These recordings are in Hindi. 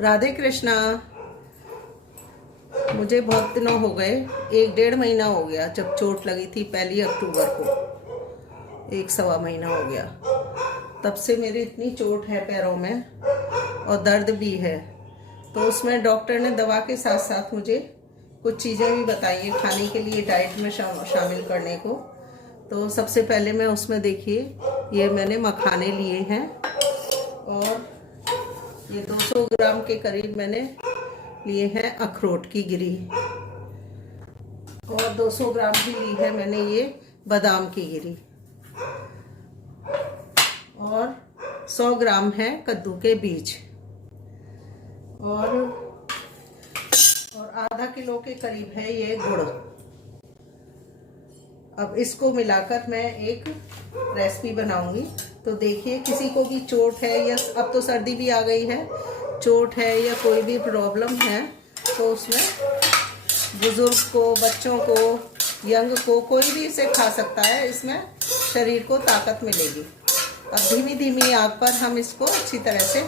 राधे कृष्णा। मुझे बहुत दिनों हो गए, 1 डेढ़ महीना हो गया जब चोट लगी थी 1 अक्टूबर को। 1 सवा महीना हो गया। तब से मेरी इतनी चोट है पैरों में और दर्द भी है। तो उसमें डॉक्टर ने दवा के साथ साथ मुझे कुछ चीज़ें भी बताई है खाने के लिए, डाइट में शामिल करने को। तो सबसे पहले मैं उसमें देखिए, ये मैंने मखाने लिए हैं और ये 200 ग्राम के करीब मैंने लिए हैं अखरोट की गिरी, और 200 ग्राम भी ली है मैंने ये बादाम की गिरी, और 100 ग्राम है कद्दू के बीज, और आधा किलो के करीब है ये गुड़। अब इसको मिलाकर मैं एक रेसिपी बनाऊंगी। तो देखिए, किसी को भी चोट है या अब तो सर्दी भी आ गई है, चोट है या कोई भी प्रॉब्लम है, तो उसमें बुजुर्ग को, बच्चों को, यंग को, कोई भी इसे खा सकता है। इसमें शरीर को ताकत मिलेगी। अब धीमी धीमी आग पर हम इसको अच्छी तरह से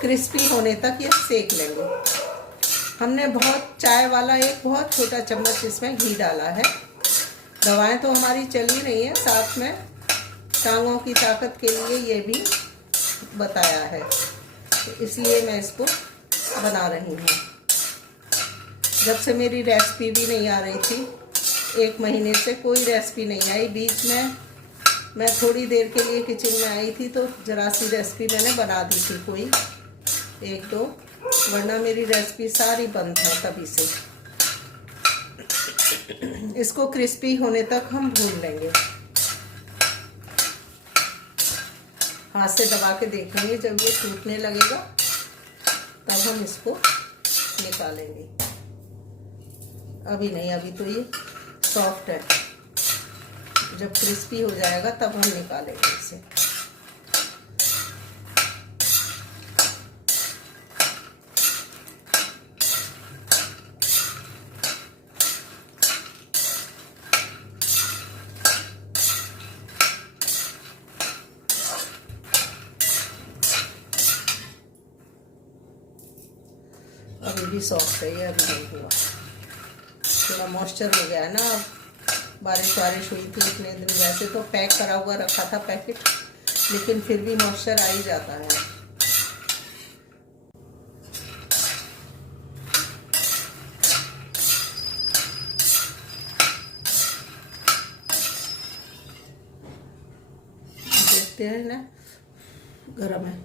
क्रिस्पी होने तक ये सेक लेंगे। हमने चाय वाला एक बहुत छोटा चम्मच इसमें घी डाला है। दवाएं तो हमारी चली नहीं है, साथ में टांगों की ताकत के लिए ये भी बताया है, तो इसलिए मैं इसको बना रही हूँ। जब से मेरी रेसिपी भी नहीं आ रही थी, 1 महीने से कोई रेसिपी नहीं आई। बीच में मैं थोड़ी देर के लिए किचन में आई थी, तो जरा सी रेसिपी मैंने बना दी थी, कोई 1-2, वरना मेरी रेसिपी सारी बंद है तभी से। इसको क्रिस्पी होने तक हम भून लेंगे। हाथ से दबा के देखेंगे, जब ये टूटने लगेगा तब हम इसको निकालेंगे। अभी नहीं, अभी तो ये सॉफ्ट है। जब क्रिस्पी हो जाएगा तब हम निकालेंगे इसे। अभी भी सॉफ्ट है ये, अभी नहीं हुआ। थोड़ा मॉइस्चर हो गया है ना, अब बारिश हुई थी इतने दिन। वैसे तो पैक करा हुआ रखा था पैकेट, लेकिन फिर भी मॉइस्चर आ ही जाता है। देखते हैं ना, गरम है।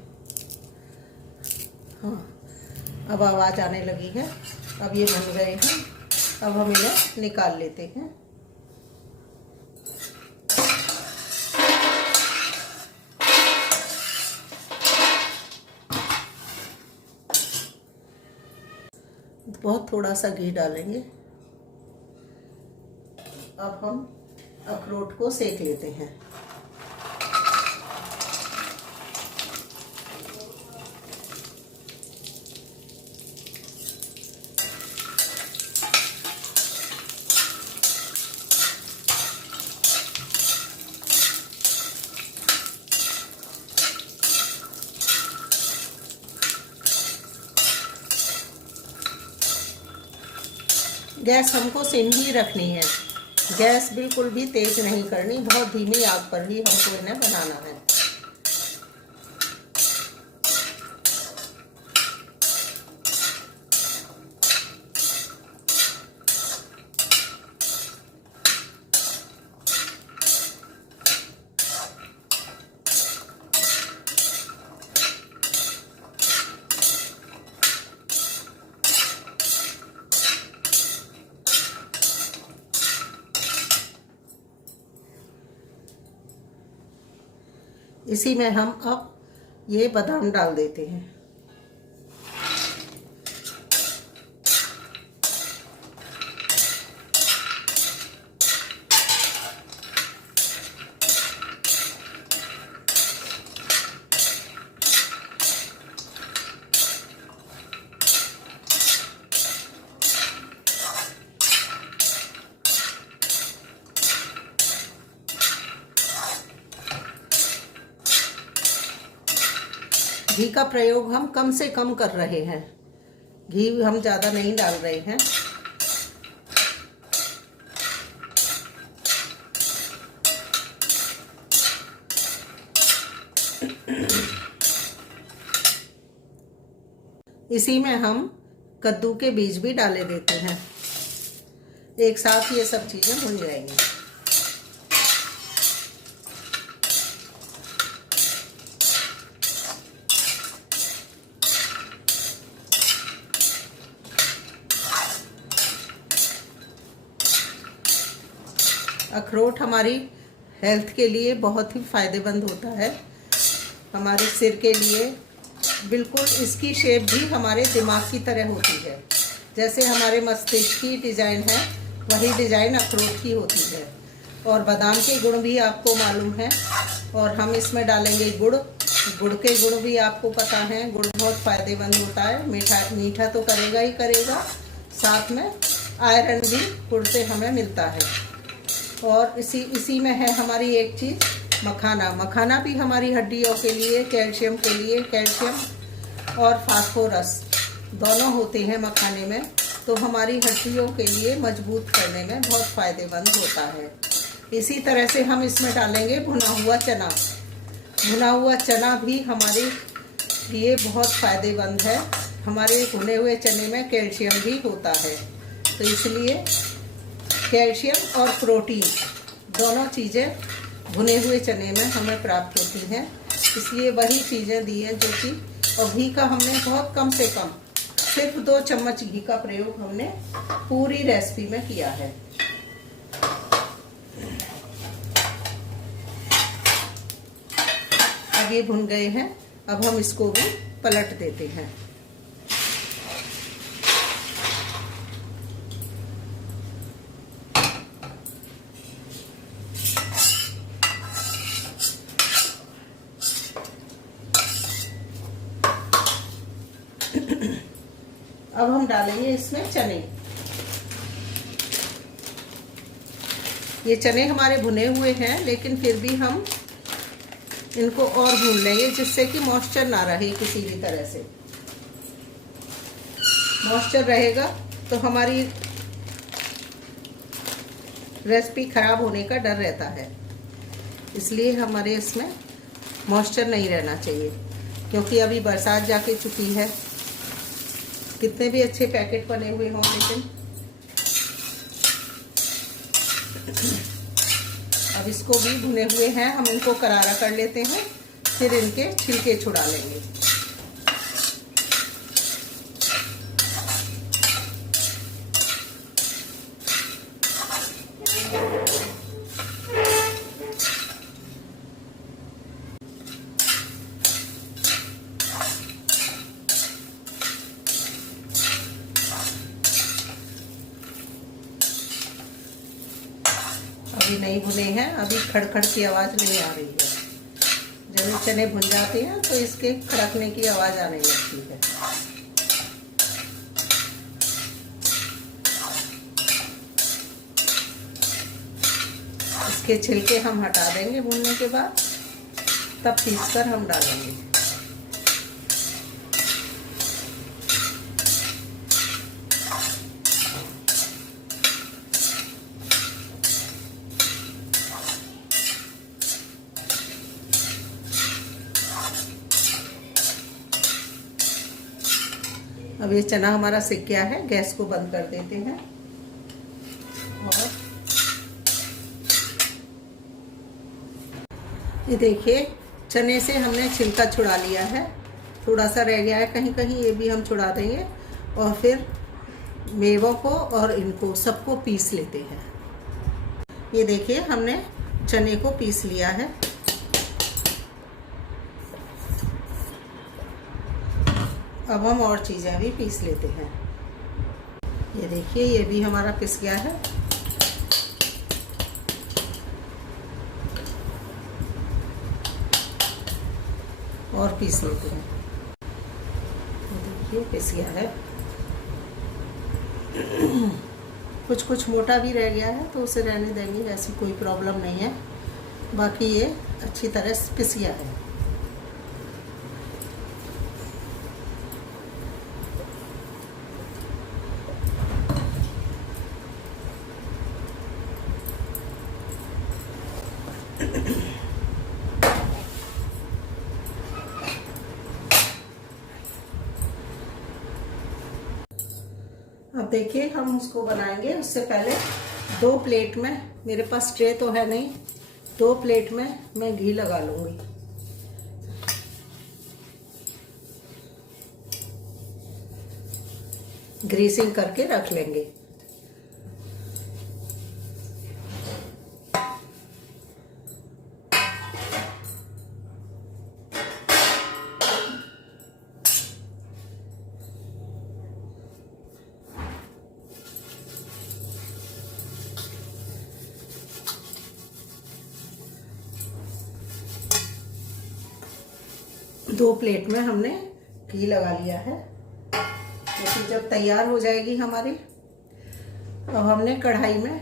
हाँ, अब आवाज़ आने लगी है। अब ये बन गए हैं, अब हम इन्हें निकाल लेते हैं। बहुत थोड़ा सा घी डालेंगे। अब हम अखरोट को सेक लेते हैं। गैस हमको सिम ही रखनी है, गैस बिल्कुल भी तेज नहीं करनी, बहुत धीमी आग पर ही हमको इन्हें बनाना है। इसी में हम अब ये बादाम डाल देते हैं। घी का प्रयोग हम कम से कम कर रहे हैं। घी हम ज़्यादा नहीं डाल रहे हैं। इसी में हम कद्दू के बीज भी डाले देते हैं। एक साथ ये सब चीज़ें भुन जाएंगी। अखरोट हमारी हेल्थ के लिए बहुत ही फ़ायदेमंद होता है, हमारे सिर के लिए। बिल्कुल इसकी शेप भी हमारे दिमाग की तरह होती है। जैसे हमारे मस्तिष्क की डिज़ाइन है, वही डिज़ाइन अखरोट की होती है। और बादाम के गुण भी आपको मालूम है। और हम इसमें डालेंगे गुड़। गुड़ के गुण भी आपको पता है। गुड़ बहुत फ़ायदेमंद होता है, मीठा तो करेगा ही करेगा, साथ में आयरन भी गुड़ से हमें मिलता है। और इसी में है हमारी एक चीज़, मखाना। मखाना भी हमारी हड्डियों के लिए, कैल्शियम के लिए, कैल्शियम और फास्फोरस दोनों होते हैं मखाने में, तो हमारी हड्डियों के लिए मजबूत करने में बहुत फ़ायदेमंद होता है। इसी तरह से हम इसमें डालेंगे भुना हुआ चना। भुना हुआ चना भी हमारे लिए बहुत फ़ायदेमंद है। हमारे भुने हुए चने में कैल्शियम भी होता है, तो इसलिए कैल्शियम और प्रोटीन दोनों चीज़ें भुने हुए चने में हमें प्राप्त होती हैं। इसलिए वही चीज़ें दी हैं जो कि, और घी का हमने बहुत कम से कम सिर्फ 2 चम्मच घी का प्रयोग हमने पूरी रेसिपी में किया है। अब ये भुन गए हैं, अब हम इसको भी पलट देते हैं। अब हम डालेंगे इसमें चने। ये चने हमारे भुने हुए हैं, लेकिन फिर भी हम इनको और भून लेंगे, जिससे कि मॉइस्चर ना रहे किसी भी तरह से। मॉइस्चर रहेगा तो हमारी रेसिपी खराब होने का डर रहता है। इसलिए हमारे इसमें मॉइस्चर नहीं रहना चाहिए, क्योंकि अभी बरसात जाके चुकी है। कितने भी अच्छे पैकेट बने हुए हों, लेकिन अब इसको भी भुने हुए हैं, हम इनको करारा कर लेते हैं, फिर इनके छिलके छुड़ा लेंगे। अभी नहीं भुने हैं, अभी खड़खड़ की आवाज़ नहीं आ रही है। जब ये चने भुन जाते हैं तो इसके खड़कने की आवाज़ आने लगती है। इसके छिलके हम हटा देंगे भुनने के बाद, तब पीसकर हम डालेंगे। अब ये चना हमारा सिक गया है, गैस को बंद कर देते हैं। और ये देखिए, चने से हमने छिलका छुड़ा लिया है। थोड़ा सा रह गया है कहीं कहीं, ये भी हम छुड़ा देंगे। और फिर मेवों को और इनको सबको पीस लेते हैं। ये देखिए, हमने चने को पीस लिया है। अब हम और चीज़ें भी पीस लेते हैं। ये देखिए, ये भी हमारा पिस गया है। और पीस लेते हैं। ये देखिए, पिस गया है। कुछ कुछ मोटा भी रह गया है, तो उसे रहने देंगे, ऐसी कोई प्रॉब्लम नहीं है। बाकी ये अच्छी तरह से पिस गया है। अब देखिए हम उसको बनाएंगे। उससे पहले 2 प्लेट में, मेरे पास ट्रे तो है नहीं, 2 प्लेट में मैं घी लगा लूंगी। ग्रीसिंग करके रख लेंगे। दो प्लेट में हमने घी लगा लिया है। क्योंकि जब तैयार हो जाएगी हमारी, अब हमने कढ़ाई में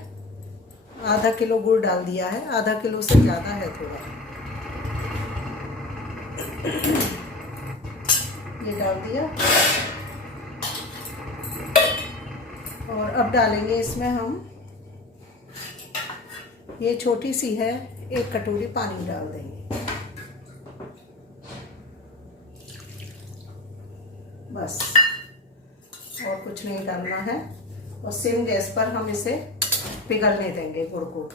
आधा किलो गुड़ डाल दिया है। आधा किलो से ज़्यादा है थोड़ा। ये डाल दिया। और अब डालेंगे इसमें हम, ये छोटी सी है, 1 कटोरी पानी डाल देंगे। बस, और कुछ नहीं डालना है। और सिम गैस पर हम इसे पिघलने देंगे गुड़ को।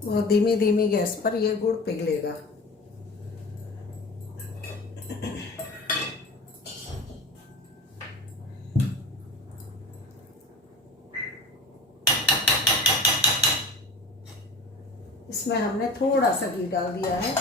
बहुत धीमी धीमी गैस पर ये गुड़ पिघलेगा। इसमें हमने थोड़ा सा घी डाल दिया है।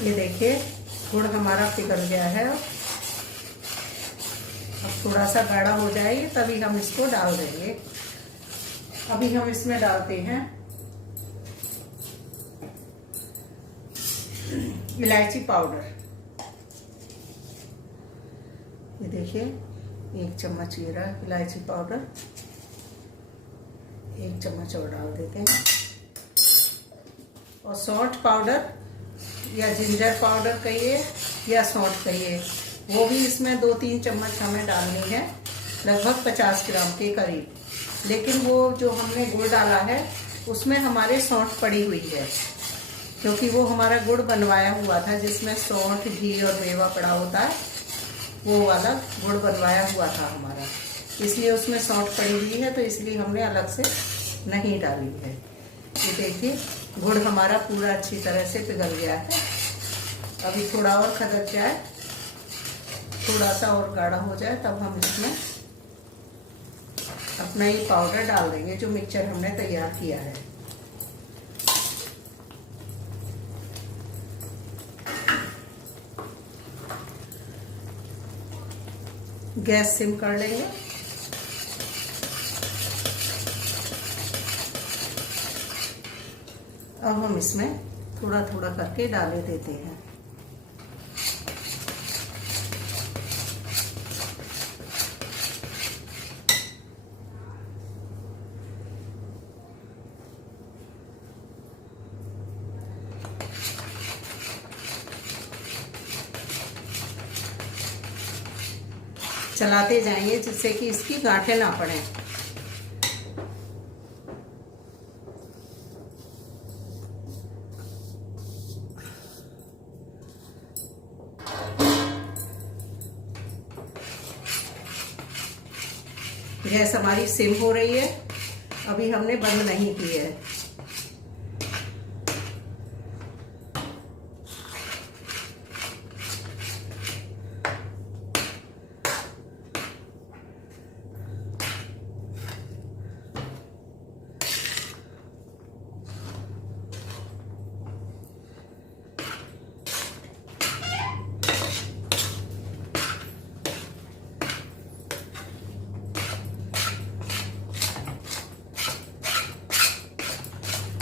ये देखिए गुड़ हमारा पिघल गया है। अब थोड़ा सा गाढ़ा हो जाएगी तभी हम इसको डाल देंगे। अभी हम इसमें डालते हैं इलायची पाउडर। ये देखिए 1 चम्मच ये रहा इलायची पाउडर। 1 चम्मच और डाल देते हैं। और सौंठ पाउडर या जिंजर पाउडर कहिए या सौंठ कहिए, वो भी इसमें 2-3 चम्मच हमें डालनी है, लगभग 50 ग्राम के करीब। लेकिन वो जो हमने गुड़ डाला है उसमें हमारे सौंठ पड़ी हुई है, क्योंकि वो हमारा गुड़ बनवाया हुआ था जिसमें सौंठ, घी और मेवा पड़ा होता है, वो वाला गुड़ बनवाया हुआ था हमारा, इसलिए उसमें सौंठ पड़ी हुई है, तो इसलिए हमने अलग से नहीं डाली है। ये देखिए गुड़ हमारा पूरा अच्छी तरह से पिघल गया है। अभी थोड़ा और खदक जाए, थोड़ा सा और गाढ़ा हो जाए, तब हम इसमें अपना ये पाउडर डाल देंगे जो मिक्सचर हमने तैयार किया है। गैस सिम कर लेंगे। अब हम इसमें थोड़ा थोड़ा करके डाले देते हैं। चलाते जाइए जिससे कि इसकी गांठें ना पड़े। गैस हमारी सिम हो रही है, अभी हमने बंद नहीं की है।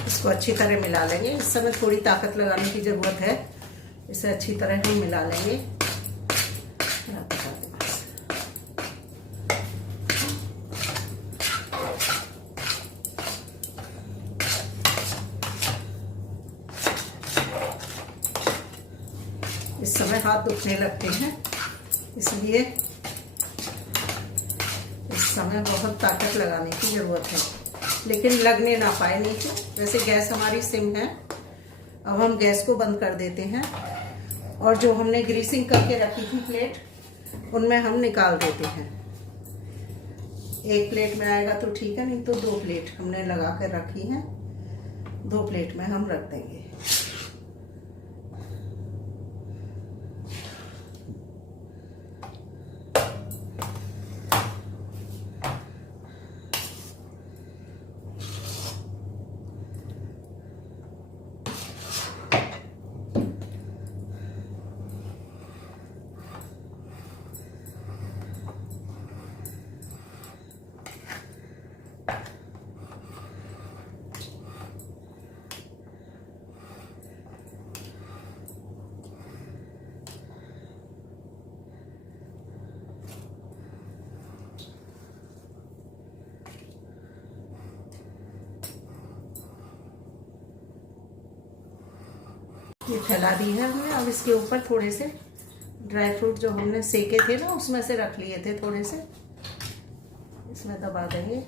इसको अच्छी तरह मिला लेंगे। इस समय थोड़ी ताकत लगाने की ज़रूरत है, इसे अच्छी तरह हम मिला लेंगे। इस समय हाथ दुखने लगते हैं, इसलिए इस समय बहुत ताकत लगाने की ज़रूरत है, लेकिन लगने ना पाए नीचे। वैसे गैस हमारी सिम है। अब हम गैस को बंद कर देते हैं और जो हमने ग्रीसिंग करके रखी थी प्लेट, उनमें हम निकाल देते हैं। एक प्लेट में आएगा तो ठीक है, नहीं तो 2 प्लेट हमने लगा कर रखी हैं, 2 प्लेट में हम रख देंगे। ये फैला दी है हमने। अब इसके ऊपर थोड़े से ड्राई फ्रूट जो हमने सेके थे ना, उसमें से रख लिए थे थोड़े से, इसमें दबा देंगे।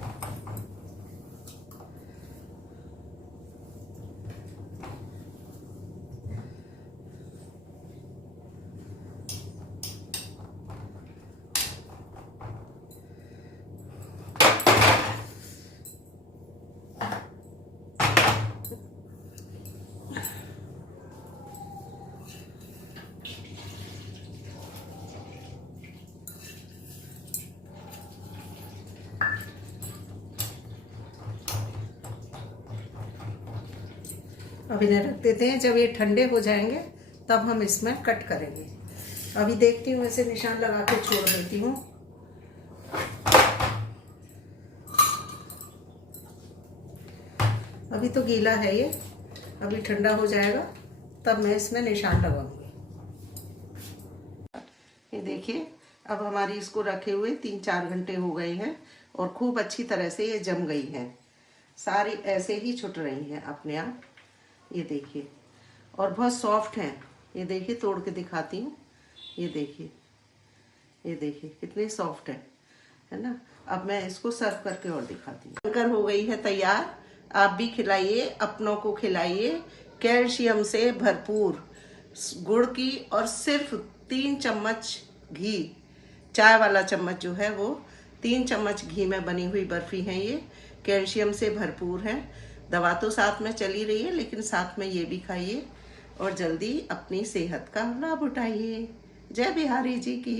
अब इन्हें रख देते हैं। जब ये ठंडे हो जाएंगे तब हम इसमें कट करेंगे। अभी देखती हूँ, ऐसे निशान लगा के छोड़ देती हूँ। अभी तो गीला है ये, अभी ठंडा हो जाएगा तब मैं इसमें निशान लगाऊंगी। ये देखिए, अब हमारी इसको रखे हुए 3-4 घंटे हो गए हैं और खूब अच्छी तरह से ये जम गई हैं। सारी ऐसे ही छुट रही हैं अपने आप। ये देखिए, और बहुत सॉफ्ट हैं। ये देखिए, तोड़ के दिखाती हूँ। ये देखिए, ये देखिए कितनी सॉफ्ट है ना। अब मैं इसको सर्व करके और दिखाती हूँ। बनकर हो गई है तैयार। आप भी खिलाइए, अपनों को खिलाइए। कैल्शियम से भरपूर गुड़ की और सिर्फ 3 चम्मच घी, चाय वाला चम्मच जो है वो 3 चम्मच घी में बनी हुई बर्फी है। ये कैल्शियम से भरपूर है। दवा तो साथ में चली रही है, लेकिन साथ में ये भी खाइए और जल्दी अपनी सेहत का लाभ उठाइए। जय बिहारी जी की।